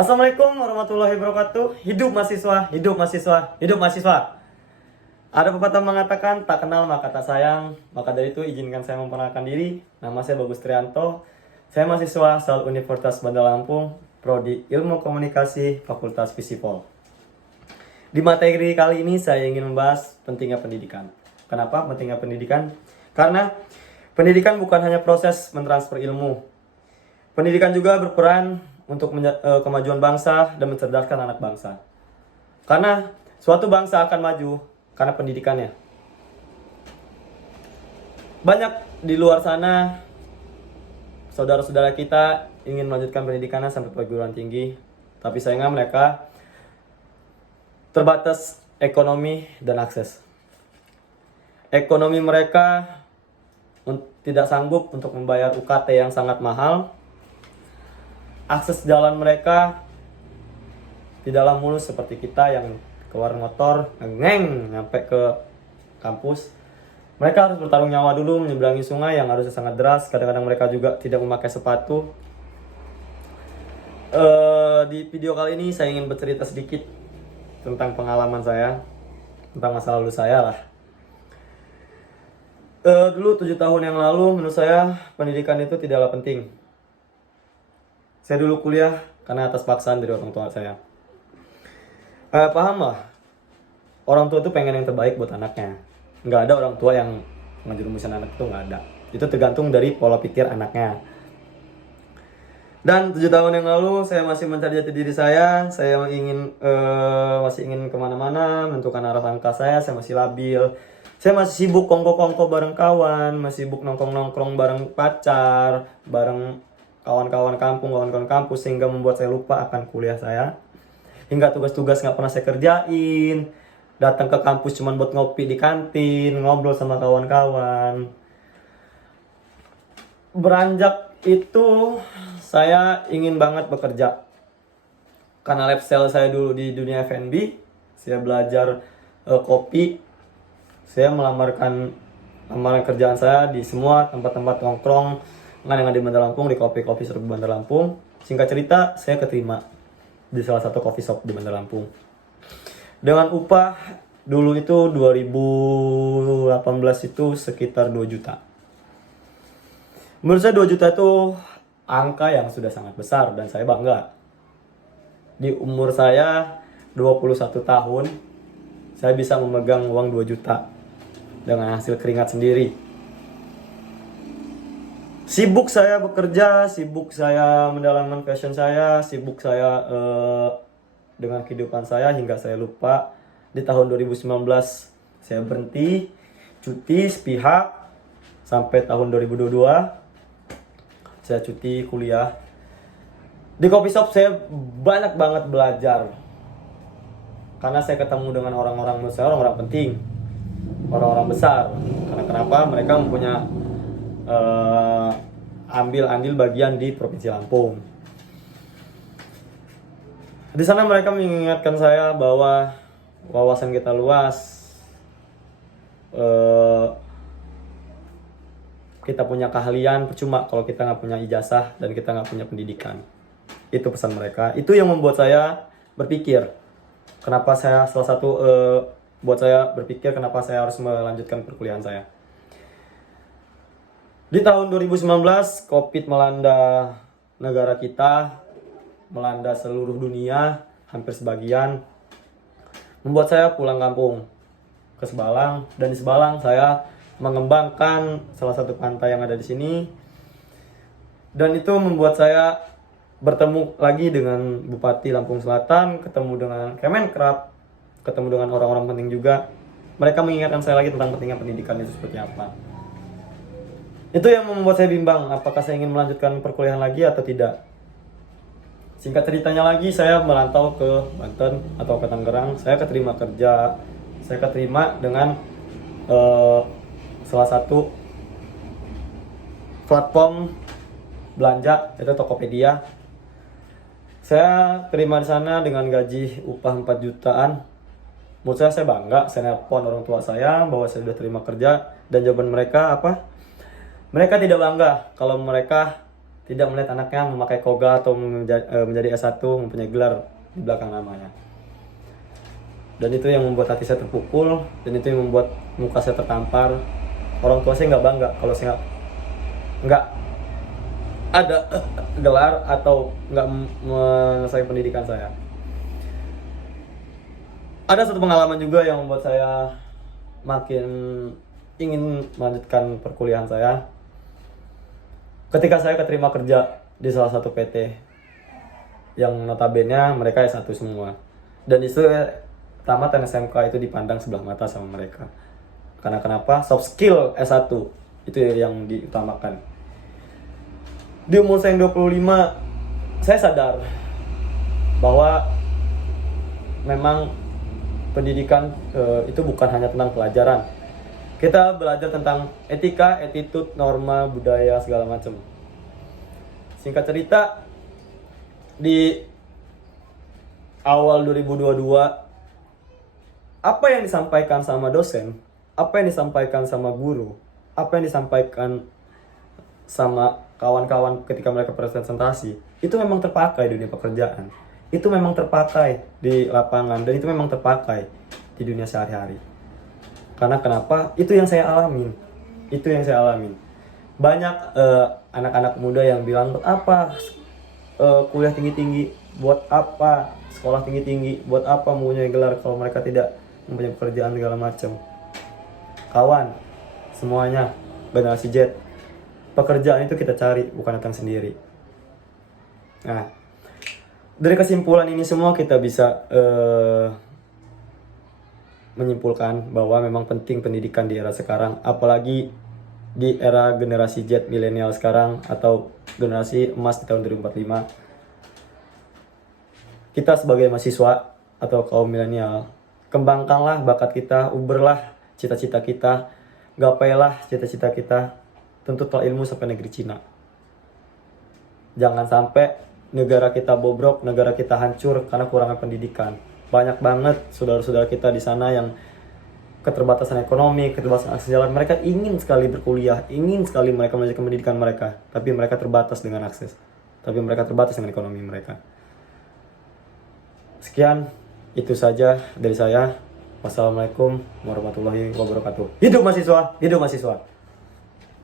Assalamualaikum warahmatullahi wabarakatuh. Hidup mahasiswa, hidup mahasiswa, hidup mahasiswa. Ada pepatah mengatakan tak kenal maka tak sayang. Maka dari itu izinkan saya memperkenalkan diri. Nama saya Bagus Trianto. Saya mahasiswa asal Universitas Bandar Lampung, Prodi Ilmu Komunikasi, Fakultas Fisipol. Di materi kali ini saya ingin membahas pentingnya pendidikan. Kenapa pentingnya pendidikan? Karena pendidikan bukan hanya proses mentransfer ilmu. Pendidikan juga berperan untuk kemajuan bangsa dan mencerdaskan anak bangsa. Karena suatu bangsa akan maju karena pendidikannya. Banyak di luar sana saudara-saudara kita ingin melanjutkan pendidikannya sampai perguruan tinggi, tapi sayangnya mereka terbatas ekonomi dan akses. Ekonomi mereka tidak sanggup untuk membayar UKT yang sangat mahal. Akses jalan mereka tidaklah mulus seperti kita yang keluar motor, nyampe ke kampus. Mereka harus bertarung nyawa dulu menyeberangi sungai yang harusnya sangat deras. Kadang-kadang mereka juga tidak memakai sepatu. Di video kali ini saya ingin bercerita sedikit tentang pengalaman saya, tentang masa lalu saya lah. Dulu 7 tahun yang lalu menurut saya pendidikan itu tidaklah penting. Saya dulu kuliah karena atas paksaan dari orang tua saya. Paham lah, orang tua itu pengen yang terbaik buat anaknya. Nggak ada orang tua yang ngejerumusin anak itu, nggak ada. Itu tergantung dari pola pikir anaknya. Dan 7 tahun yang lalu saya masih mencari jati diri saya. Saya masih ingin kemana-mana, menentukan arah langkah saya masih labil. Saya masih sibuk kongko-kongko bareng kawan, masih sibuk nongkrong-nongkrong bareng pacar, bareng kawan-kawan kampus, sehingga membuat saya lupa akan kuliah saya. Hingga tugas-tugas nggak pernah saya kerjain, datang ke kampus cuma buat ngopi di kantin, ngobrol sama kawan-kawan. Beranjak itu saya ingin banget bekerja. Karena lifestyle saya dulu di dunia F&B, saya belajar kopi. Saya melamarkan lamaran kerjaan saya di semua tempat-tempat nongkrong yang di Bandar Lampung, di kopi-kopi shop Bandar Lampung. Singkat cerita, saya keterima di salah satu coffee shop di Bandar Lampung. Dengan upah dulu itu 2018 itu sekitar 2 juta. Menurut saya 2 juta itu angka yang sudah sangat besar dan saya bangga. Di umur saya 21 tahun, saya bisa memegang uang 2 juta dengan hasil keringat sendiri. Sibuk saya bekerja, sibuk saya mendalami passion saya, sibuk saya dengan kehidupan saya hingga saya lupa. Di tahun 2019 saya berhenti, cuti sepihak sampai tahun 2022 saya cuti kuliah. Di coffee shop saya banyak banget belajar. Karena saya ketemu dengan orang-orang besar, orang-orang penting, orang-orang besar. Karena kenapa? Mereka mempunyai ambil bagian di Provinsi Lampung. Di sana mereka mengingatkan saya bahwa wawasan kita luas, kita punya keahlian, percuma kalau kita nggak punya ijazah dan kita nggak punya pendidikan. Itu pesan mereka. Itu yang membuat saya berpikir, kenapa saya buat saya berpikir kenapa saya harus melanjutkan perkuliahan saya. Di tahun 2019, COVID melanda negara kita, melanda seluruh dunia, hampir sebagian. Membuat saya pulang kampung ke Sebalang, dan di Sebalang saya mengembangkan salah satu pantai yang ada di sini. Dan itu membuat saya bertemu lagi dengan Bupati Lampung Selatan, ketemu dengan Kemenkrab, ketemu dengan orang-orang penting juga. Mereka mengingatkan saya lagi tentang pentingnya pendidikan itu seperti apa. Itu yang membuat saya bimbang, apakah saya ingin melanjutkan perkuliahan lagi atau tidak. Singkat ceritanya lagi, saya merantau ke Banten atau ke Tangerang. Saya keterima kerja, saya keterima dengan salah satu platform belanja, yaitu Tokopedia. Saya terima di sana dengan gaji upah 4 jutaan. Menurut saya bangga. Saya nelpon orang tua saya bahwa saya sudah terima kerja, dan jawaban mereka apa? Mereka tidak bangga kalau mereka tidak melihat anaknya memakai koga atau menjadi S1, mempunyai gelar di belakang namanya. Dan itu yang membuat hati saya terpukul, dan itu yang membuat muka saya tertampar. Orang tua saya nggak bangga kalau saya nggak ada gelar atau nggak menyelesaikan pendidikan saya. Ada satu pengalaman juga yang membuat saya makin ingin melanjutkan perkuliahan saya. Ketika saya keterima kerja di salah satu PT yang notabene mereka S1 semua. Dan itu tamatan SMK itu dipandang sebelah mata sama mereka. Karena kenapa? Soft skill S1 itu yang diutamakan. Di umur saya yang 25, saya sadar bahwa memang pendidikan itu bukan hanya tentang pelajaran. Kita belajar tentang etika, attitude, norma, budaya, segala macam. Singkat cerita, di awal 2022, apa yang disampaikan sama dosen, apa yang disampaikan sama guru, apa yang disampaikan sama kawan-kawan ketika mereka presentasi, itu memang terpakai di dunia pekerjaan. Itu memang terpakai di lapangan, dan itu memang terpakai di dunia sehari-hari. Karena kenapa? Itu yang saya alamin. Itu yang saya alamin. Banyak anak-anak muda yang bilang, buat apa kuliah tinggi-tinggi, buat apa sekolah tinggi-tinggi, buat apa mempunyai gelar kalau mereka tidak mempunyai pekerjaan segala macam. Kawan, semuanya generasi Z, pekerjaan itu kita cari, bukan datang sendiri. Nah, dari kesimpulan ini semua kita bisa menyimpulkan bahwa memang penting pendidikan di era sekarang, apalagi di era generasi Z milenial sekarang atau generasi emas di tahun 2045. Kita sebagai mahasiswa atau kaum milenial, kembangkanlah bakat kita, uberlah cita-cita kita, gapailah cita-cita kita, tuntutlah ilmu sampai negeri Cina. Jangan sampai negara kita bobrok, negara kita hancur karena kurangnya pendidikan. Banyak banget saudara-saudara kita di sana yang keterbatasan ekonomi, keterbatasan akses jalan. Mereka ingin sekali berkuliah, ingin sekali mereka melanjutkan pendidikan mereka, tapi mereka terbatas dengan akses, tapi mereka terbatas dengan ekonomi mereka. Sekian, itu saja dari saya. Wassalamualaikum warahmatullahi wabarakatuh. Hidup mahasiswa, hidup mahasiswa.